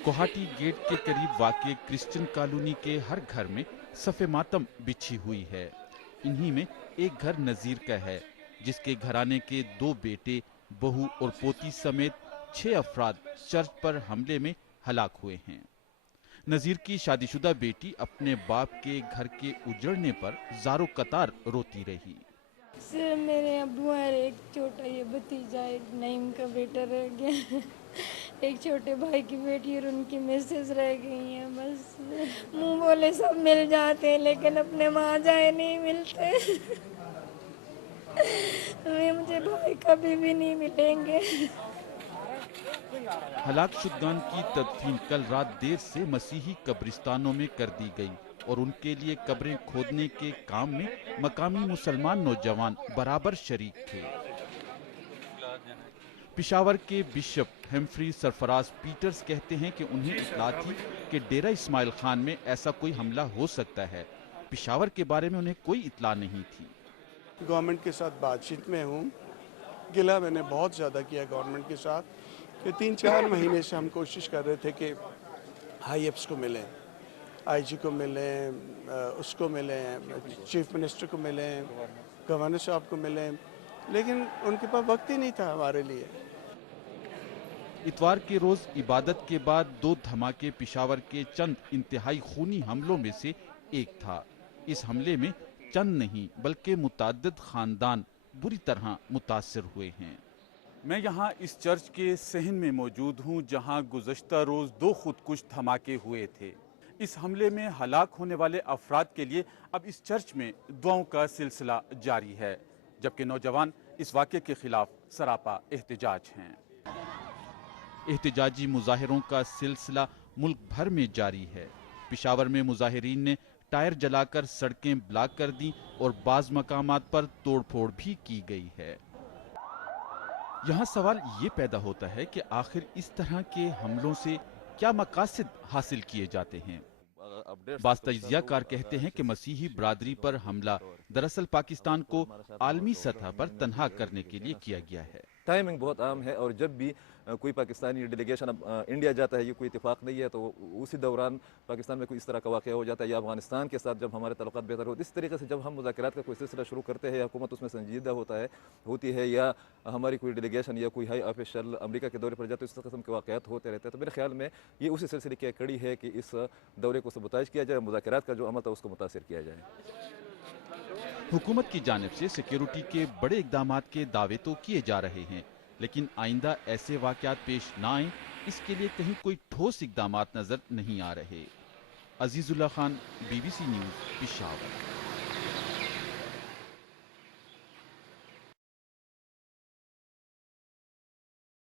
Guwahati gate के करीब वाक़ क्रिश्चियन कॉलोनी के हर घर में सफ़े मातम बिछी हुई है। इन्हीं में एक घर नज़ीर का है, जिसके घराने के 2 बेटे, बहू और पोती समेत 6 अफराद चर्च पर हमले में हलाक हुए हैं। नज़ीर की शादीशुदा बेटी अपने बाप के घर के उजड़ने पर ज़ारो कतार रोती रही। सर मेरे अब्बू और एक छोटा ये भतीजा, एक नईम का बेटा रह गया, एक छोटे भाई की बेटी और उनकी मिसेस रह गई हैं। बस मुंह बोले सब मिल जाते हैं, लेकिन अपने माँ जाए नहीं मिलते। मुझे भाई कभी भी नहीं मिलेंगे। हलाक शुदगान की तदफीन कल रात देर से मसीही कब्रिस्तानों में कर दी गई और उनके लिए कब्रें खोदने के काम में मकामी मुसलमान नौजवान बराबर शरीक थे। पिशावर के बिशप हेम्फ्री सरफराज पीटर्स कहते हैं कि उन्हें इत्तला थी कि डेरा इस्माइल खान में ऐसा कोई हमला हो सकता है। पिशावर के बारे में उन्हें कोई इत्तला नहीं थी। गवर्नमेंट के साथ बातचीत में हूँ। गिला मैंने बहुत ज़्यादा किया गवर्नमेंट के साथ कि 3-4 महीने से हम कोशिश कर रहे थे कि IAPS को मिलें, IG को मिलें, उसको मिलें, चीफ मिनिस्टर को मिलें, गवर्नर साहब को मिलें, लेकिन उनके पास वक्त ही नहीं था हमारे लिए। इतवार के रोज इबादत के बाद 2 धमाके पिशावर के चंद इंतहाई खूनी हमलों में से एक था। इस हमले में चंद नहीं बल्कि मुतअद्दिद खानदान बुरी तरह मुतासिर हुए हैं। मैं यहाँ इस चर्च के सहन में मौजूद हूँ, जहाँ गुज़श्ता रोज 2 खुदकुश धमाके हुए थे। इस हमले में हलाक होने वाले अफराद के लिए अब इस चर्च में दुआओं का सिलसिला जारी है, जबकि नौजवान इस वाक़े के खिलाफ सरापा एहतजाज हैं। एहतजाजी मुजाहिरों का सिलसिला मुल्क भर में जारी है। पिशावर में मुजाहिरीन ने टायर जलाकर सड़कें ब्लॉक कर दी और बाज़ मकामात पर तोड़फोड़ भी की गई है। यहाँ सवाल ये पैदा होता है कि आखिर इस तरह के हमलों से क्या मकासद हासिल किए जाते हैं। बाज़ तज्ज़ियाकार कहते हैं कि मसीही बरादरी पर हमला दरअसल पाकिस्तान को आलमी सतह पर तन्हा करने के लिए किया गया है। टाइमिंग बहुत आम है और जब भी कोई पाकिस्तानी डेलीगेशन अब इंडिया जाता है, ये कोई इत्तेफाक नहीं है, तो उसी दौरान पाकिस्तान में कोई इस तरह का वाक़या हो जाता है या अफगानिस्तान के साथ जब हमारे तल्लुकात बेहतर हो, इस तरीके से जब हम मुज़ाकरात का कोई सिलसिला शुरू करते हैं या हुकूमत उसमें संजीदा होती है या हमारी कोई डेलीगेशन या कोई हाई ऑफिशियल अमेरिका के दौरे पर जाते हैं, इस किस्म के वाक़यात होते रहते हैं। तो मेरे ख्याल में ये उसी सिलसिले की कड़ी है कि इस दौरे को सबूताज किया जाए, मुज़ाकरात का जो अमल था उसको मुतासिर किया जाए। हुकूमत की जानिब से सिक्योरिटी के बड़े इक़दामात के दावे तो किए जा रहे हैं, लेकिन आइंदा ऐसे वाक़यात पेश ना आएं, इसके लिए कहीं कोई ठोस इक़दामात नजर नहीं आ रहे। Azizullah Khan, BBC news, Peshawar.